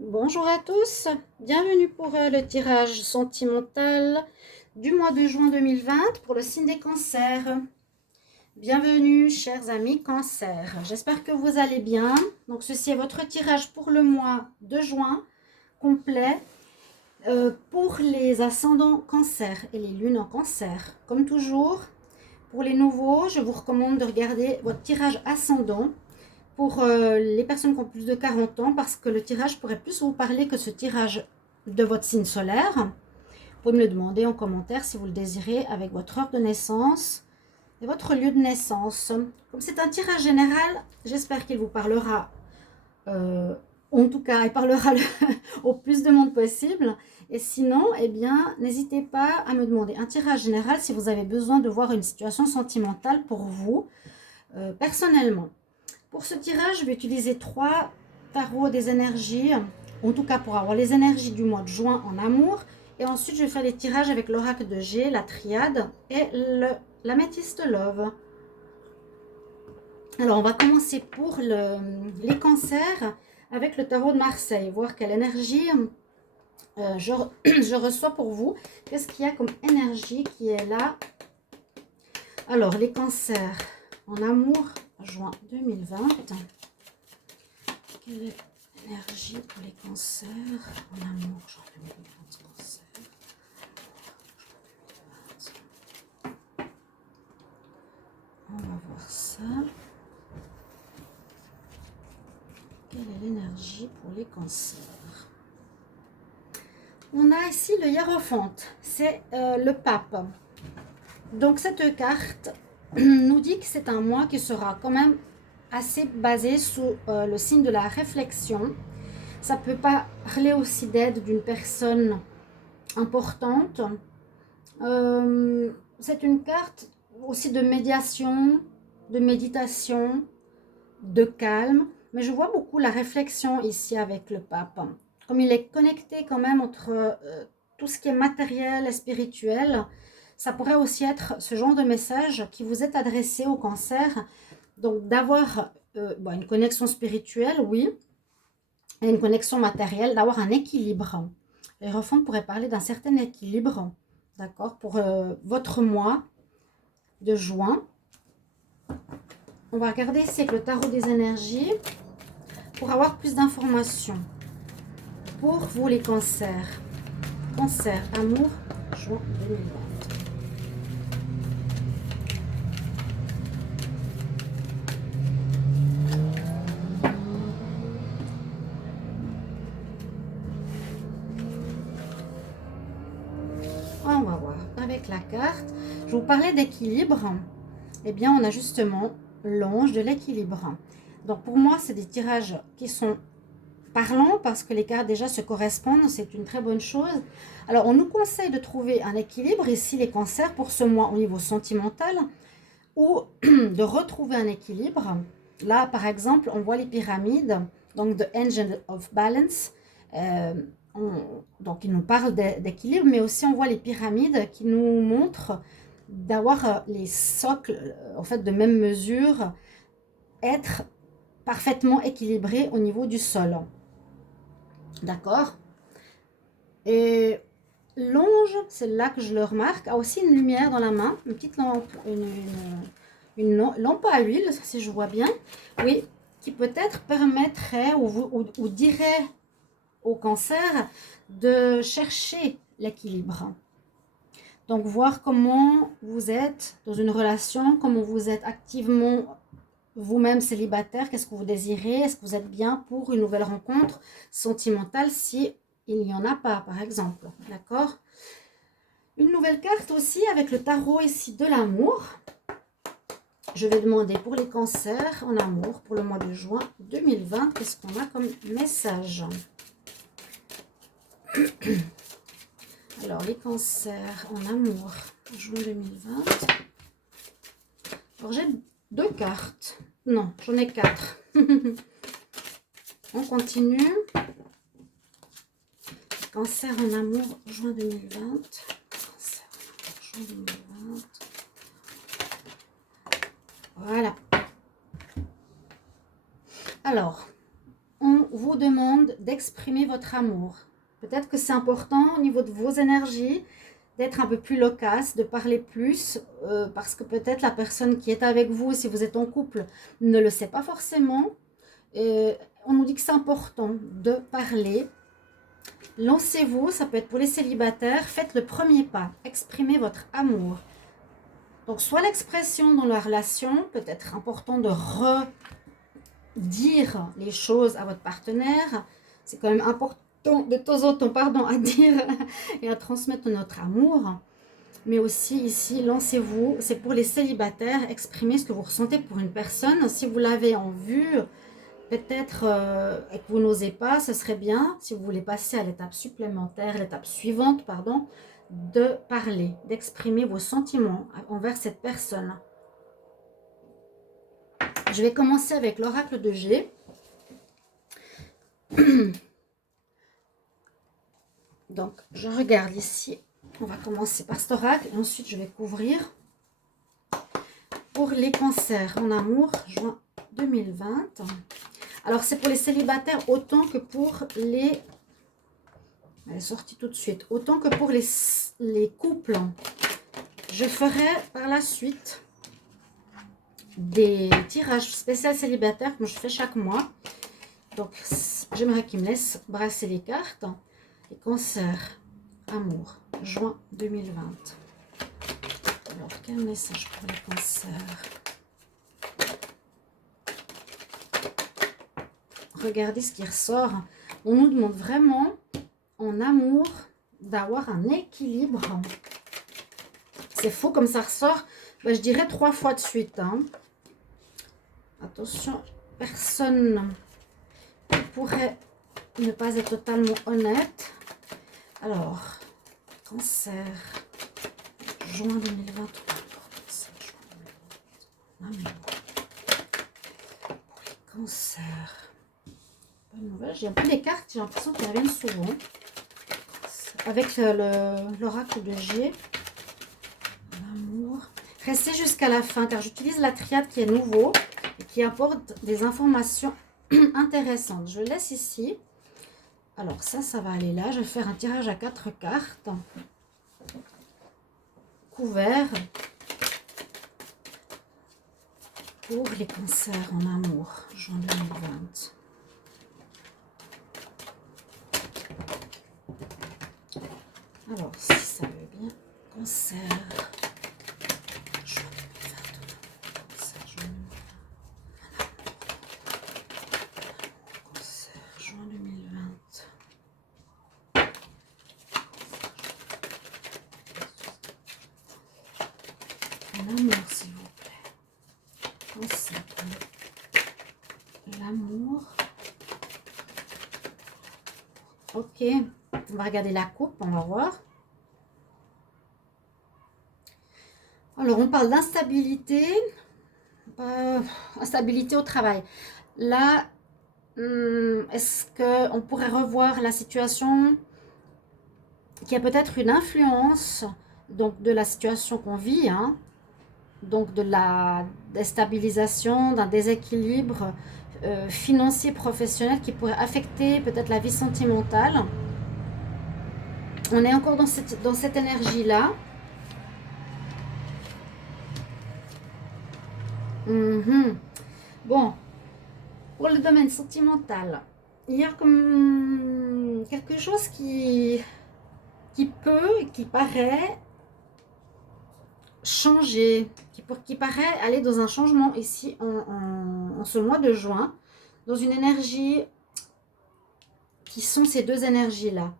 Bonjour à tous, bienvenue pour le tirage sentimental du mois de juin 2020 pour le signe des cancers. Bienvenue chers amis cancers, j'espère que vous allez bien. Donc ceci est votre tirage pour le mois de juin complet pour les ascendants cancer et les lunes en cancer. Comme toujours, pour les nouveaux, je vous recommande de regarder votre tirage ascendant pour les personnes qui ont plus de 40 ans, parce que le tirage pourrait plus vous parler que ce tirage de votre signe solaire. Vous pouvez me le demander en commentaire si vous le désirez, avec votre heure de naissance et votre lieu de naissance. Comme c'est un tirage général, j'espère qu'il vous parlera, en tout cas, il parlera au plus de monde possible. Et sinon, eh bien, n'hésitez pas à me demander un tirage général si vous avez besoin de voir une situation sentimentale pour vous, personnellement. Pour ce tirage, je vais utiliser 3 tarots des énergies, en tout cas pour avoir les énergies du mois de juin en amour. Et ensuite, je vais faire les tirages avec l'oracle de G, la triade et l'améthyste love. Alors, on va commencer pour les cancers avec le tarot de Marseille, voir quelle énergie je reçois pour vous. Qu'est-ce qu'il y a comme énergie qui est là? Alors, les cancers en amour, juin 2020. Quelle est l'énergie pour les cancers en amour, juin 2020, cancer. On va voir ça. Quelle est l'énergie pour les cancers? On a ici le hiérophante, c'est le pape. Donc cette carte nous dit que c'est un mois qui sera quand même assez basé sous le signe de la réflexion. Ça peut parler aussi d'aide d'une personne importante. C'est une carte aussi de médiation, de méditation, de calme. Mais je vois beaucoup la réflexion ici avec le pape. Comme il est connecté quand même entre tout ce qui est matériel et spirituel, ça pourrait aussi être ce genre de message qui vous est adressé au cancer. Donc d'avoir une connexion spirituelle, oui, et une connexion matérielle, d'avoir un équilibre. Les refonds pourraient parler d'un certain équilibre, d'accord, pour votre mois de juin. On va regarder ici avec le tarot des énergies pour avoir plus d'informations. Pour vous les cancers, cancer, amour, juin 2020. On va voir avec la carte. Je vous parlais d'équilibre. Eh bien, on a justement l'ange de l'équilibre. Donc pour moi, c'est des tirages qui sont parlants parce que les cartes déjà se correspondent, c'est une très bonne chose. Alors on nous conseille de trouver un équilibre ici les cancers pour ce mois au niveau sentimental ou de retrouver un équilibre. Là par exemple on voit les pyramides, donc the Angel of Balance. Donc il nous parle d'équilibre, mais aussi on voit les pyramides qui nous montrent d'avoir les socles en fait de même mesure, être parfaitement équilibré au niveau du sol. D'accord? Et l'ange, c'est là que je le remarque, a aussi une lumière dans la main, une petite lampe, une lampe à huile, si je vois bien, oui, qui peut-être permettrait ou dirait au cancer de chercher l'équilibre. Donc voir comment vous êtes dans une relation, comment vous êtes activement vous-même célibataire, qu'est-ce que vous désirez, est-ce que vous êtes bien pour une nouvelle rencontre sentimentale si il n'y en a pas, par exemple. D'accord? Une nouvelle carte aussi avec le tarot ici de l'amour. Je vais demander pour les cancers en amour pour le mois de juin 2020. Qu'est-ce qu'on a comme message? Alors, les cancers en amour, juin 2020. Alors, j'ai 2 cartes. Non, j'en ai 4. On continue. Cancer en amour, juin 2020. Cancer en amour, juin 2020. Voilà. Alors, on vous demande d'exprimer votre amour. Peut-être que c'est important au niveau de vos énergies d'être un peu plus loquace, de parler plus, parce que peut-être la personne qui est avec vous, si vous êtes en couple, ne le sait pas forcément. On nous dit que c'est important de parler. Lancez-vous, ça peut être pour les célibataires, faites le premier pas, exprimez votre amour. Donc soit l'expression dans la relation, peut-être important de redire les choses à votre partenaire, c'est quand même important de temps en temps, à dire et à transmettre notre amour. Mais aussi ici, lancez-vous, c'est pour les célibataires, exprimez ce que vous ressentez pour une personne. Si vous l'avez en vue, peut-être et que vous n'osez pas, ce serait bien, si vous voulez passer à l'étape supplémentaire, l'étape suivante, pardon, de parler, d'exprimer vos sentiments envers cette personne. Je vais commencer avec l'oracle de G. Donc, je regarde ici. On va commencer par cet oracle et ensuite je vais couvrir pour les cancers en amour, juin 2020. Alors, c'est pour les célibataires autant que pour les... Elle est sortie tout de suite. Autant que pour les couples. Je ferai par la suite des tirages spéciaux célibataires comme je fais chaque mois. Donc, j'aimerais qu'ils me laissent brasser les cartes. Les cancers, amour, juin 2020. Alors, quel message pour les cancers? Regardez ce qui ressort. On nous demande vraiment, en amour, d'avoir un équilibre. C'est faux comme ça ressort. Ben, je dirais 3 fois de suite. Hein. Attention, personne ne pourrait ne pas être totalement honnête. Alors, cancer, juin 2023. Pour les cancers. Bonne nouvelle. J'ai un peu les cartes, j'ai l'impression qu'elles reviennent souvent. Avec l'oracle de G. L'amour. Restez jusqu'à la fin car j'utilise la triade qui est nouveau et qui apporte des informations intéressantes. Je laisse ici. Alors ça va aller là. Je vais faire un tirage à 4 cartes. Couvert. Pour les cancers en amour, juin 2020. Alors, si ça veut bien, cancer, juin 2020, cancer, juin 2020. L'amour, s'il vous plaît. Cancer, l'amour. Ok, on va regarder la coupe, on va voir. Alors, on parle d'instabilité, instabilité au travail. Là, est-ce qu'on pourrait revoir la situation qui a peut-être une influence donc, de la situation qu'on vit, hein, donc de la déstabilisation, d'un déséquilibre financier, professionnel qui pourrait affecter peut-être la vie sentimentale. On est encore dans cette énergie-là. Bon, pour le domaine sentimental, il y a comme quelque chose qui paraît changer, qui paraît aller dans un changement ici en ce mois de juin, dans une énergie qui sont ces deux énergies-là.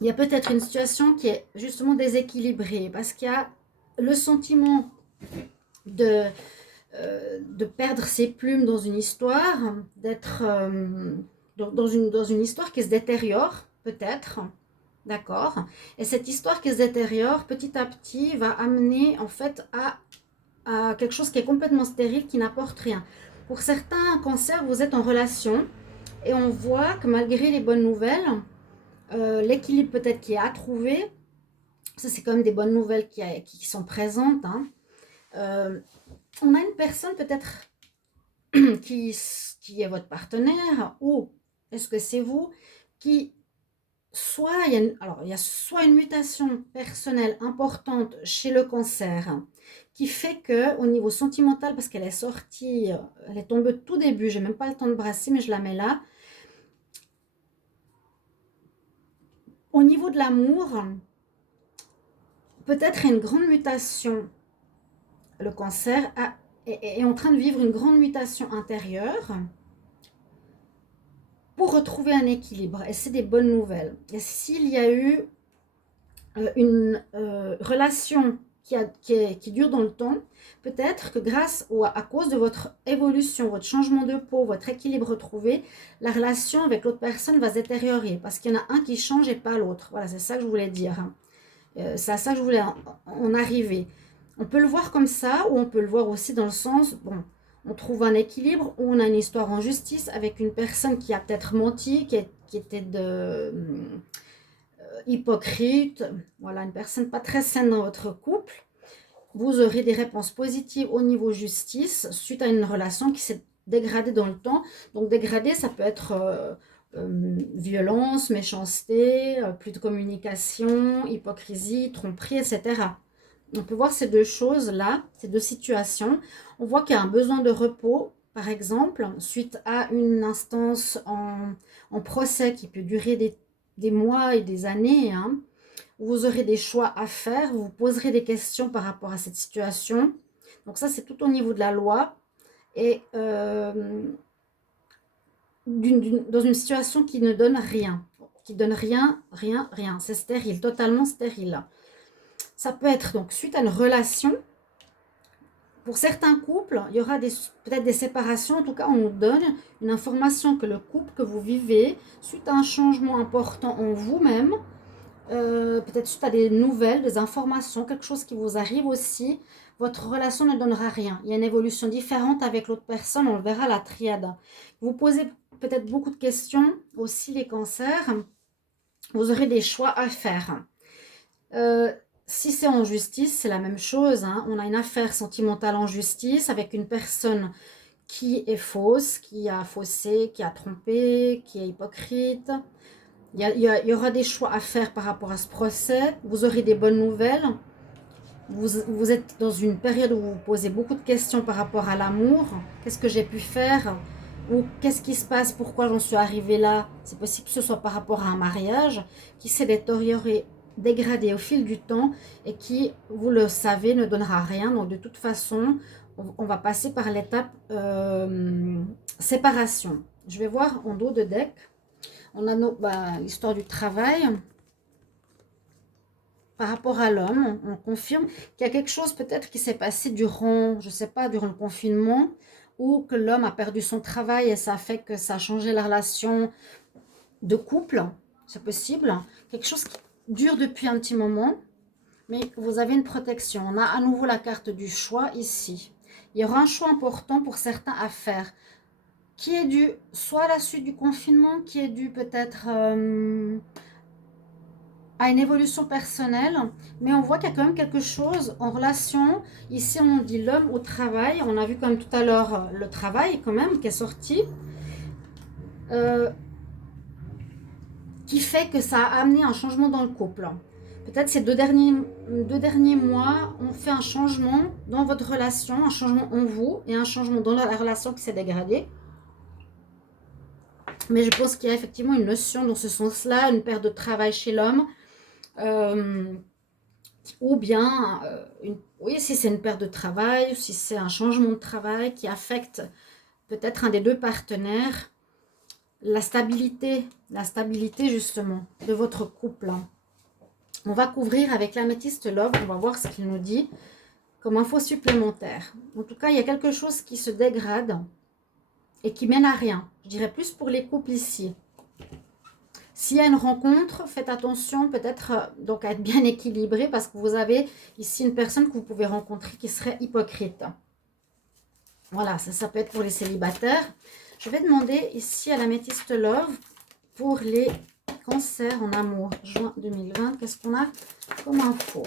Il y a peut-être une situation qui est justement déséquilibrée parce qu'il y a le sentiment de perdre ses plumes dans une histoire, d'être dans une histoire qui se détériore peut-être, d'accord, et cette histoire qui se détériore petit à petit va amener en fait à quelque chose qui est complètement stérile, qui n'apporte rien. Pour certains cancers, vous êtes en relation et on voit que malgré les bonnes nouvelles, l'équilibre peut-être qui est à trouver, ça c'est quand même des bonnes nouvelles qui sont présentes, hein. On a une personne peut-être qui qui est votre partenaire, ou est-ce que c'est vous qui, soit il y a soit une mutation personnelle importante chez le cancer qui fait que au niveau sentimental, parce qu'elle est sortie, elle est tombée tout début, j'ai même pas le temps de brasser, mais je la mets là. Au niveau de l'amour, peut-être une grande mutation. Le cancer est en train de vivre une grande mutation intérieure pour retrouver un équilibre. Et c'est des bonnes nouvelles. Et s'il y a eu une relation qui dure dans le temps, peut-être que grâce ou à cause de votre évolution, votre changement de peau, votre équilibre retrouvé, la relation avec l'autre personne va se détériorer parce qu'il y en a un qui change et pas l'autre. Voilà, c'est ça que je voulais dire. C'est à ça que je voulais en arriver. On peut le voir comme ça, ou on peut le voir aussi dans le sens, bon, on trouve un équilibre, ou on a une histoire en justice avec une personne qui a peut-être menti, qui était hypocrite, voilà, une personne pas très saine dans votre couple. Vous aurez des réponses positives au niveau justice suite à une relation qui s'est dégradée dans le temps. Donc dégradée, ça peut être violence, méchanceté, plus de communication, hypocrisie, tromperie, etc. On peut voir ces deux choses-là, ces deux situations. On voit qu'il y a un besoin de repos, par exemple, suite à une instance en procès qui peut durer des mois et des années, hein. Vous aurez des choix à faire, vous vous poserez des questions par rapport à cette situation. Donc ça, c'est tout au niveau de la loi. Et dans une situation qui ne donne rien. Qui donne rien, rien, rien. C'est stérile, totalement stérile. Ça peut être donc suite à une relation. Pour certains couples, il y aura peut-être des séparations. En tout cas, on nous donne une information que le couple que vous vivez, suite à un changement important en vous-même, peut-être suite à des nouvelles, des informations, quelque chose qui vous arrive aussi, votre relation ne donnera rien. Il y a une évolution différente avec l'autre personne, on le verra à la triade. Vous posez peut-être beaucoup de questions, aussi les cancers, vous aurez des choix à faire. Si c'est en justice, c'est la même chose, hein. On a une affaire sentimentale en justice avec une personne qui est fausse, qui a faussé, qui a trompé, qui est hypocrite. Il y aura des choix à faire par rapport à ce procès. Vous aurez des bonnes nouvelles. Vous êtes dans une période où vous vous posez beaucoup de questions par rapport à l'amour. Qu'est-ce que j'ai pu faire? Ou qu'est-ce qui se passe? Pourquoi j'en suis arrivée là? C'est possible que ce soit par rapport à un mariage qui s'est détérioré, dégradé au fil du temps et qui, vous le savez, ne donnera rien. Donc de toute façon, on va passer par l'étape séparation. Je vais voir en dos de deck. On a l'histoire du travail. Par rapport à l'homme, on confirme qu'il y a quelque chose peut-être qui s'est passé durant, je ne sais pas, durant le confinement, ou que l'homme a perdu son travail et ça fait que ça a changé la relation de couple. C'est possible. Quelque chose qui dure depuis un petit moment, mais vous avez une protection. On a à nouveau la carte du choix ici. Il y aura un choix important pour certains à faire, qui est dû soit à la suite du confinement, qui est dû peut-être à une évolution personnelle, mais on voit qu'il y a quand même quelque chose en relation. Ici, on dit l'homme au travail. On a vu comme tout à l'heure le travail quand même qui est sorti, qui fait que ça a amené un changement dans le couple. Peut-être ces deux derniers mois ont fait un changement dans votre relation, un changement en vous et un changement dans la relation qui s'est dégradée. Mais je pense qu'il y a effectivement une notion dans ce sens-là, une perte de travail chez l'homme. Ou bien, oui, si c'est une perte de travail, ou si c'est un changement de travail qui affecte peut-être un des deux partenaires, la stabilité justement de votre couple. On va couvrir avec l'améthyste Love, on va voir ce qu'il nous dit comme info supplémentaire. En tout cas, il y a quelque chose qui se dégrade et qui mène à rien. Je dirais plus pour les couples ici. S'il y a une rencontre, faites attention peut-être donc à être bien équilibré parce que vous avez ici une personne que vous pouvez rencontrer qui serait hypocrite. Voilà, ça peut être pour les célibataires. Je vais demander ici à l'améthyste Love pour les cancers en amour. Juin 2020, qu'est-ce qu'on a comme info?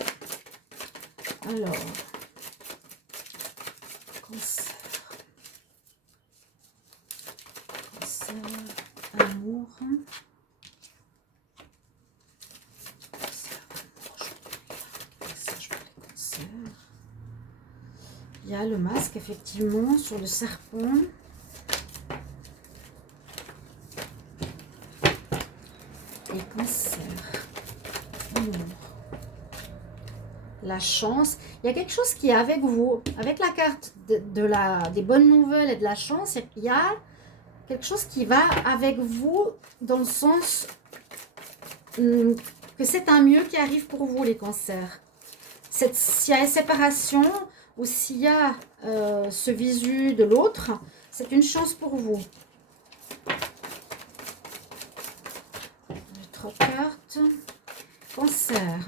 Alors, cancer. amour. Message pour les cancers. Il y a le masque, effectivement, sur le serpent. Et cancer. Amour. La chance. Il y a quelque chose qui est avec vous. Avec la carte des bonnes nouvelles et de la chance, il y a quelque chose qui va avec vous dans le sens que c'est un mieux qui arrive pour vous, les cancers. S'il y a une séparation ou s'il y a ce visu de l'autre, c'est une chance pour vous. Trois cartes. Cancer.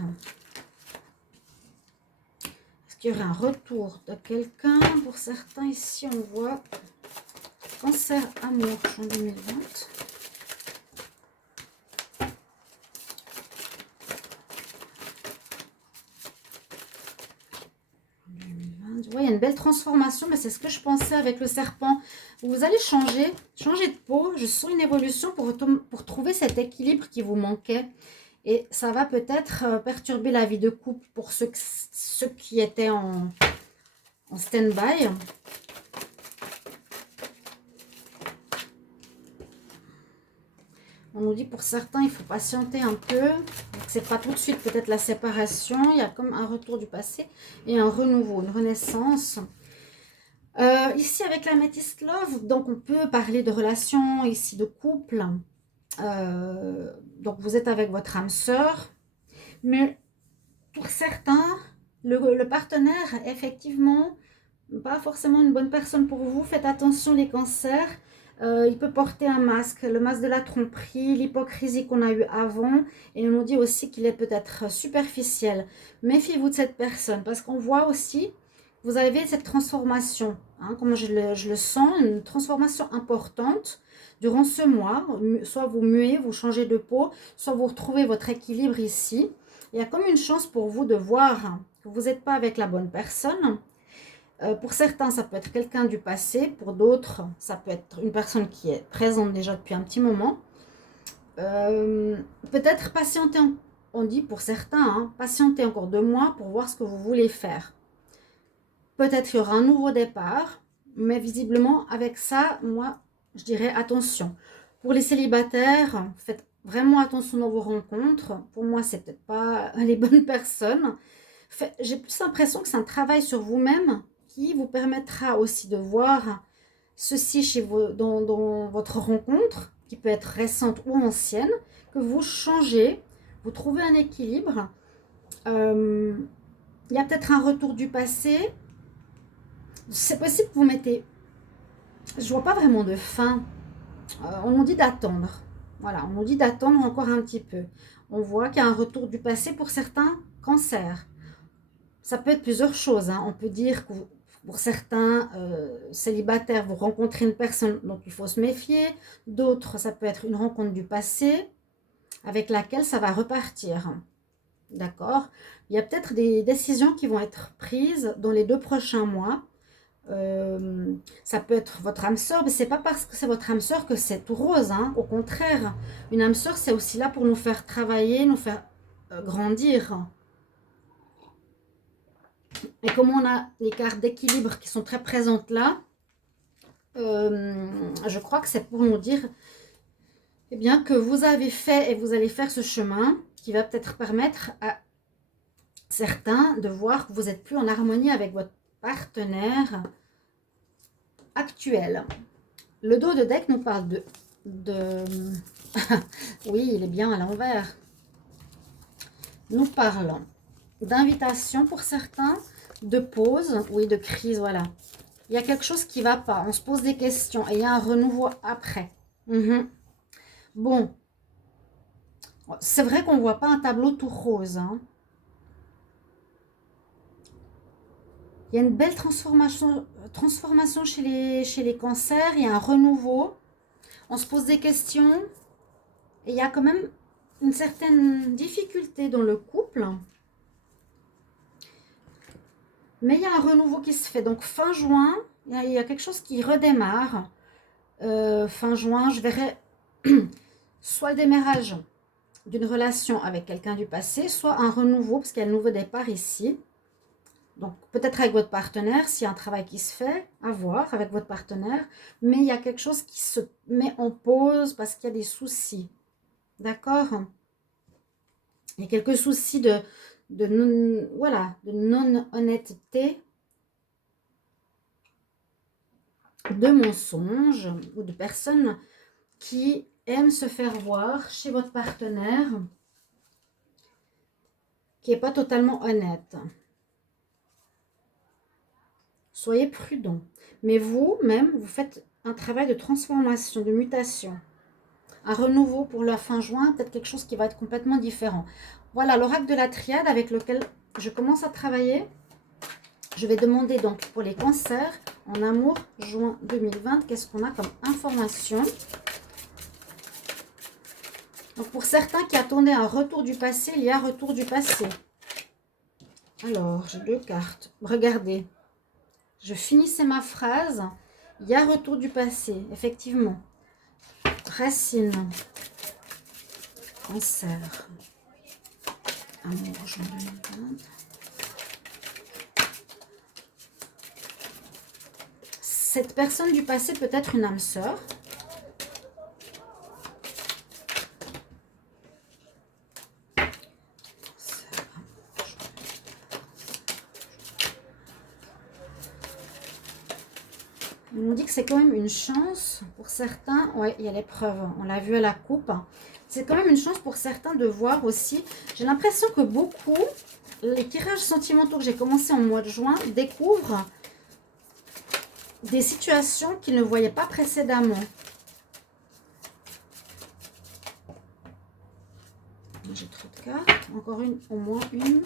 Est-ce qu'il y aurait un retour de quelqu'un? Pour certains, ici, on voit cancer, amour, en 2020. Ouais, il y a une belle transformation, mais c'est ce que je pensais avec le serpent. Vous allez changer de peau. Je sens une évolution pour trouver cet équilibre qui vous manquait. Et ça va peut-être perturber la vie de couple pour ceux qui étaient en stand-by. On nous dit pour certains, il faut patienter un peu. C'est pas tout de suite peut-être la séparation. Il y a comme un retour du passé et un renouveau, une renaissance. Ici, avec la Métis Love, donc on peut parler de relation, ici de couple. Donc vous êtes avec votre âme sœur. Mais pour certains, le partenaire, effectivement, pas forcément une bonne personne pour vous. Faites attention les cancers. Il peut porter un masque, le masque de la tromperie, l'hypocrisie qu'on a eu avant. Et on nous dit aussi qu'il est peut-être superficiel. Méfiez-vous de cette personne parce qu'on voit aussi, vous avez cette transformation, hein, comme je le sens, une transformation importante durant ce mois. Soit vous muez, vous changez de peau, soit vous retrouvez votre équilibre ici. Il y a comme une chance pour vous de voir que vous n'êtes pas avec la bonne personne. Pour certains, ça peut être quelqu'un du passé. Pour d'autres, ça peut être une personne qui est présente déjà depuis un petit moment. Peut-être patienter, on dit pour certains, hein, patienter encore 2 mois pour voir ce que vous voulez faire. Peut-être qu'il y aura un nouveau départ, mais visiblement, avec ça, moi, je dirais attention. Pour les célibataires, faites vraiment attention dans vos rencontres. Pour moi, c'est peut-être pas les bonnes personnes. J'ai plus l'impression que c'est un travail sur vous-même qui vous permettra aussi de voir ceci chez vous, dans votre rencontre, qui peut être récente ou ancienne, que vous changez, vous trouvez un équilibre. Il y a peut-être un retour du passé. C'est possible que vous mettez... Je vois pas vraiment de fin. On nous dit d'attendre. Voilà, on nous dit d'attendre encore un petit peu. On voit qu'il y a un retour du passé pour certains cancers. Ça peut être plusieurs choses, hein. On peut dire que pour certains célibataires, vous rencontrez une personne dont il faut se méfier. D'autres, ça peut être une rencontre du passé avec laquelle ça va repartir. D'accord? Il y a peut-être des décisions qui vont être prises dans les 2 prochains mois. Ça peut être votre âme sœur, mais c'est pas parce que c'est votre âme sœur que c'est tout rose, hein. Au contraire, une âme sœur, c'est aussi là pour nous faire travailler, nous faire grandir. Et comme on a les cartes d'équilibre qui sont très présentes là, je crois que c'est pour nous dire eh bien, que vous avez fait et vous allez faire ce chemin qui va peut-être permettre à certains de voir que vous n'êtes plus en harmonie avec votre partenaire actuel. Le dos de deck nous parle de... oui, il est bien à l'envers. Nous parlons d'invitation pour certains, de pause, oui, de crise, voilà. Il y a quelque chose qui ne va pas, on se pose des questions et il y a un renouveau après. Bon, c'est vrai qu'on ne voit pas un tableau tout rose, hein. Il y a une belle transformation chez les cancers, il y a un renouveau, on se pose des questions et il y a quand même une certaine difficulté dans le couple. Mais il y a un renouveau qui se fait. Donc fin juin, il y a quelque chose qui redémarre. fin juin, je verrai soit le démarrage d'une relation avec quelqu'un du passé, soit un renouveau, parce qu'il y a un nouveau départ ici. Donc, peut-être avec votre partenaire, s'il y a un travail qui se fait, à voir avec votre partenaire, mais il y a quelque chose qui se met en pause parce qu'il y a des soucis. D'accord? Il y a quelques soucis voilà, de non-honnêteté, de mensonges ou de personnes qui aiment se faire voir chez votre partenaire qui n'est pas totalement honnête. Soyez prudent. Mais vous-même, vous faites un travail de transformation, de mutation. Un renouveau pour la fin juin, peut-être quelque chose qui va être complètement différent. Voilà l'oracle de la triade avec lequel je commence à travailler. Je vais demander donc pour les cancers, en amour, juin 2020, qu'est-ce qu'on a comme information. Donc pour certains qui attendaient un retour du passé, il y a retour du passé. Alors, j'ai 2 cartes. Regardez. Je finissais ma phrase. Il y a retour du passé, effectivement. Racine. Cancer. Amour, juin 2020. Cette personne du passé peut être une âme sœur. On dit que c'est quand même une chance pour certains. Oui, il y a l'épreuve, on l'a vu à la coupe. C'est quand même une chance pour certains de voir aussi. J'ai l'impression que beaucoup, les tirages sentimentaux que j'ai commencé en mois de juin, découvrent des situations qu'ils ne voyaient pas précédemment. J'ai trop de cartes. Encore une, au moins une.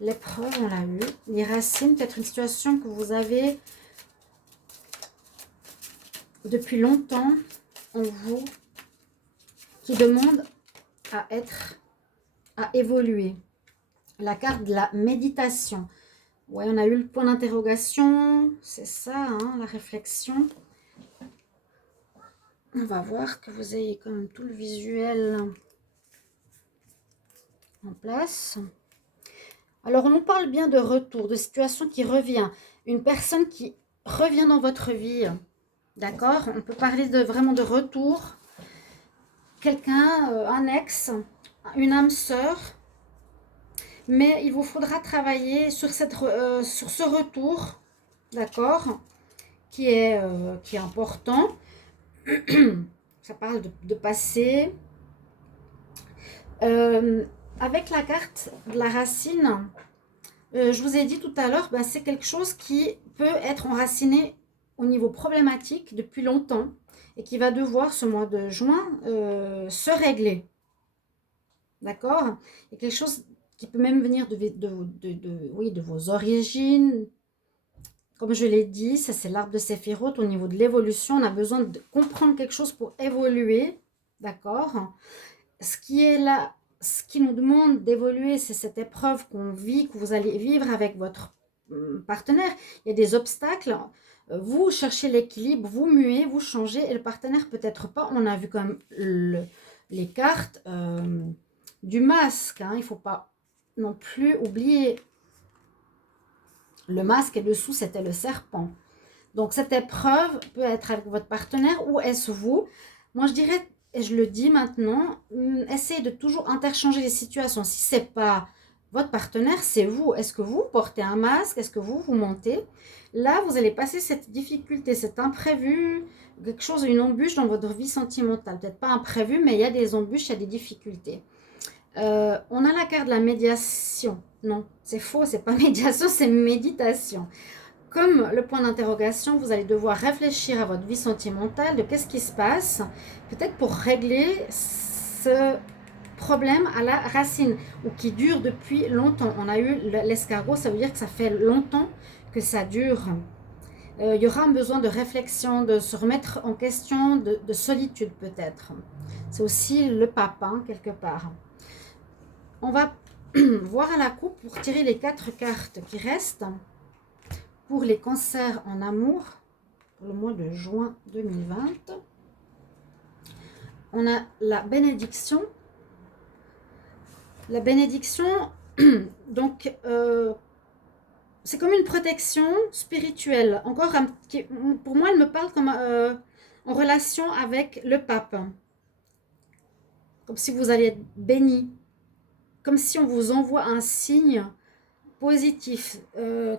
L'épreuve, on l'a eu. Les racines, peut-être une situation que vous avez depuis longtemps en vous, qui demande à évoluer. La carte de la méditation. Ouais, on a eu le point d'interrogation. C'est ça, hein, la réflexion. On va voir que vous ayez quand même tout le visuel en place. Alors, on nous parle bien de retour, de situation qui revient. Une personne qui revient dans votre vie. D'accord? On peut parler vraiment de retour. Quelqu'un, un ex, une âme sœur. Mais il vous faudra travailler sur ce retour. D'accord? Qui est important. Ça parle de passé. Avec la carte de la racine, je vous ai dit tout à l'heure, ben, c'est quelque chose qui peut être enraciné au niveau problématique depuis longtemps et qui va devoir, ce mois de juin, se régler. D'accord? Il y a quelque chose qui peut même venir de vos origines. Comme je l'ai dit, ça c'est l'arbre de Séphiroth. Au niveau de l'évolution, on a besoin de comprendre quelque chose pour évoluer. D'accord? Ce qui est là, ce qui nous demande d'évoluer, c'est cette épreuve qu'on vit, que vous allez vivre avec votre partenaire. Il y a des obstacles. Vous cherchez l'équilibre, vous muez, vous changez et le partenaire peut-être pas. On a vu comme les cartes du masque. Hein. Il ne faut pas non plus oublier. Le masque et dessous, c'était le serpent. Donc, cette épreuve peut être avec votre partenaire ou est-ce vous? Moi, je dirais, et je le dis maintenant, essayez de toujours interchanger les situations. Si ce n'est pas votre partenaire, c'est vous. Est-ce que vous portez un masque? Est-ce que vous mentez? Là, vous allez passer cette difficulté, cet imprévu, quelque chose, une embûche dans votre vie sentimentale. Peut-être pas imprévu, mais il y a des embûches, il y a des difficultés. On a la carte de la médiation. Non, c'est faux, c'est pas médiation, c'est méditation. Comme le point d'interrogation, vous allez devoir réfléchir à votre vie sentimentale, de qu'est-ce qui se passe, peut-être pour régler ce problème à la racine, ou qui dure depuis longtemps. On a eu l'escargot, ça veut dire que ça fait longtemps que ça dure. Il y aura un besoin de réflexion, de se remettre en question, de solitude peut-être. C'est aussi le pape, hein, quelque part. On va voir à la coupe pour tirer les 4 cartes qui restent pour les cancers en amour pour le mois de juin 2020. On a la bénédiction. La bénédiction, donc, c'est comme une protection spirituelle. Encore, pour moi, elle me parle comme en relation avec le pape. Comme si vous alliez être béni. Comme si on vous envoie un signe positif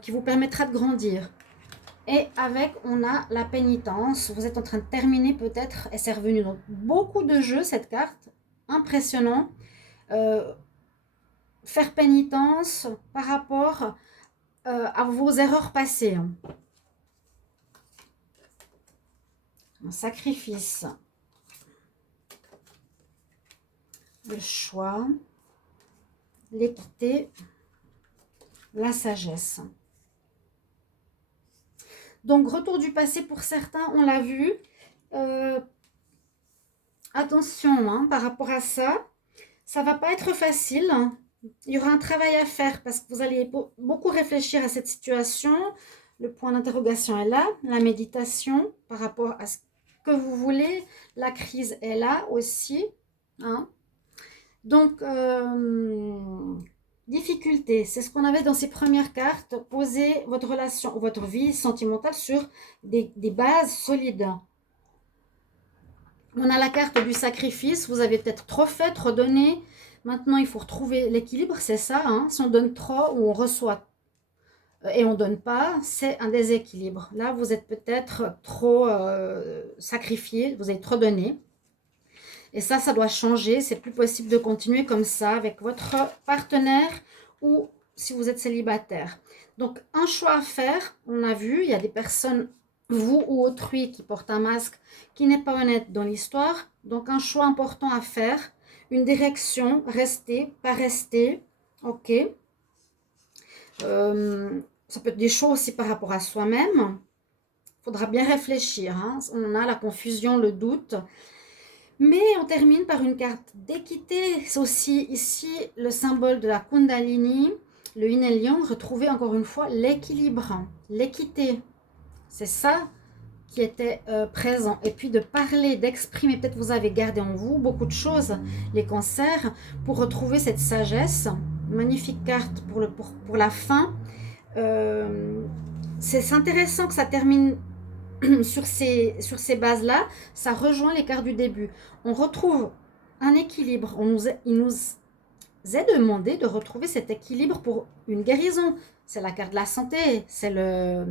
qui vous permettra de grandir. Et avec, on a la pénitence. Vous êtes en train de terminer peut-être, et c'est revenu dans beaucoup de jeux, cette carte. Impressionnant. Faire pénitence par rapport à vos erreurs passées. Un sacrifice. Le choix. L'équité. La sagesse. Donc, retour du passé pour certains, on l'a vu. Attention hein, par rapport à ça. Ça ne va pas être facile. Il y aura un travail à faire parce que vous allez beaucoup réfléchir à cette situation. Le point d'interrogation est là. La méditation par rapport à ce que vous voulez. La crise est là aussi. Hein. Donc, difficulté, c'est ce qu'on avait dans ces premières cartes. Poser votre relation, votre vie sentimentale sur des bases solides. On a la carte du sacrifice. Vous avez peut-être trop fait, trop donné. Maintenant, il faut retrouver l'équilibre, c'est ça. Hein. Si on donne trop ou on reçoit et on ne donne pas, c'est un déséquilibre. Là, vous êtes peut-être trop sacrifié, vous avez trop donné. Et ça doit changer. C'est plus possible de continuer comme ça avec votre partenaire ou si vous êtes célibataire. Donc, un choix à faire, on a vu, il y a des personnes, vous ou autrui, qui portent un masque qui n'est pas honnête dans l'histoire. Donc, un choix important à faire. Une direction, rester, pas rester, ok. Ça peut être des choix aussi par rapport à soi-même. Il faudra bien réfléchir. Hein. On a la confusion, le doute. Mais on termine par une carte d'équité. C'est aussi ici le symbole de la Kundalini, le Yin et le Yang. Retrouver encore une fois l'équilibre, l'équité. C'est ça qui était présent. Et puis de parler, d'exprimer, peut-être vous avez gardé en vous beaucoup de choses, les cancers, pour retrouver cette sagesse. Magnifique carte pour la fin. C'est intéressant que ça termine sur ces bases-là. Ça rejoint les cartes du début. On retrouve un équilibre. Il nous est demandé de retrouver cet équilibre pour une guérison. C'est la carte de la santé, c'est le...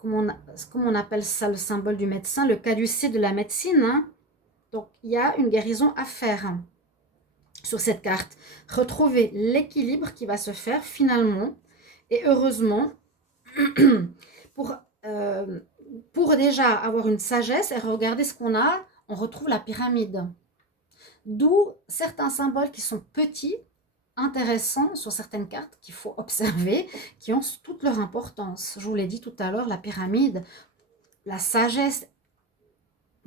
comment on appelle ça, le symbole du médecin, le caducée de la médecine. Hein. Donc, il y a une guérison à faire sur cette carte. Retrouver l'équilibre qui va se faire finalement et heureusement pour déjà avoir une sagesse et regarder ce qu'on a, on retrouve la pyramide. D'où certains symboles qui sont petits, intéressants sur certaines cartes qu'il faut observer, qui ont toute leur importance. Je vous l'ai dit tout à l'heure, la pyramide, la sagesse.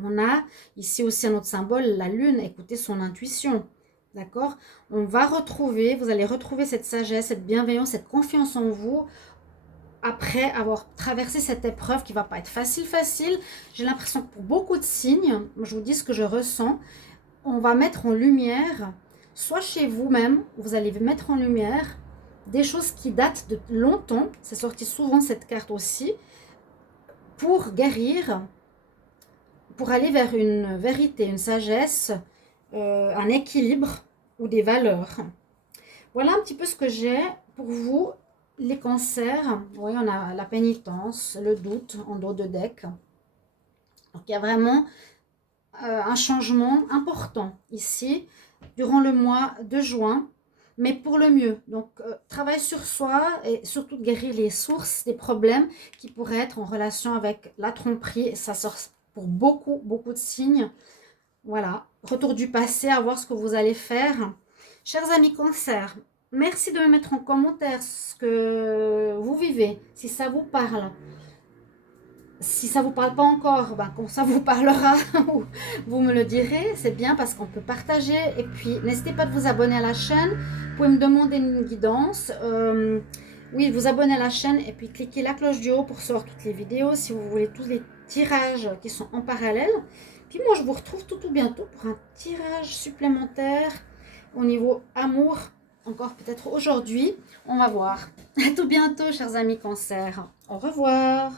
On a ici aussi un autre symbole, la lune, écoutez son intuition. D'accord? On va retrouver, vous allez retrouver cette sagesse, cette bienveillance, cette confiance en vous après avoir traversé cette épreuve qui ne va pas être facile. J'ai l'impression que pour beaucoup de signes, je vous dis ce que je ressens, on va mettre en lumière, soit chez vous-même, vous allez mettre en lumière des choses qui datent de longtemps, c'est sorti souvent cette carte aussi, pour guérir, pour aller vers une vérité, une sagesse, un équilibre ou des valeurs. Voilà un petit peu ce que j'ai pour vous, les cancers. Oui, on a la pénitence, le doute en dos de deck. Donc il y a vraiment un changement important ici durant le mois de juin, mais pour le mieux. Donc travaille sur soi et surtout de guérir les sources des problèmes qui pourraient être en relation avec la tromperie. Ça sort pour beaucoup de signes. Voilà, retour du passé, à voir ce que vous allez faire. Chers amis cancer, merci de me mettre en commentaire ce que vous vivez, si ça vous parle. Si ça ne vous parle pas encore, ben, quand ça vous parlera, vous me le direz. C'est bien parce qu'on peut partager. Et puis, n'hésitez pas de vous abonner à la chaîne. Vous pouvez me demander une guidance. Oui, vous abonnez à la chaîne et puis cliquez la cloche du haut pour recevoir toutes les vidéos si vous voulez tous les tirages qui sont en parallèle. Puis moi, je vous retrouve tout bientôt pour un tirage supplémentaire au niveau amour, encore peut-être aujourd'hui. On va voir. À tout bientôt, chers amis Cancer. Au revoir.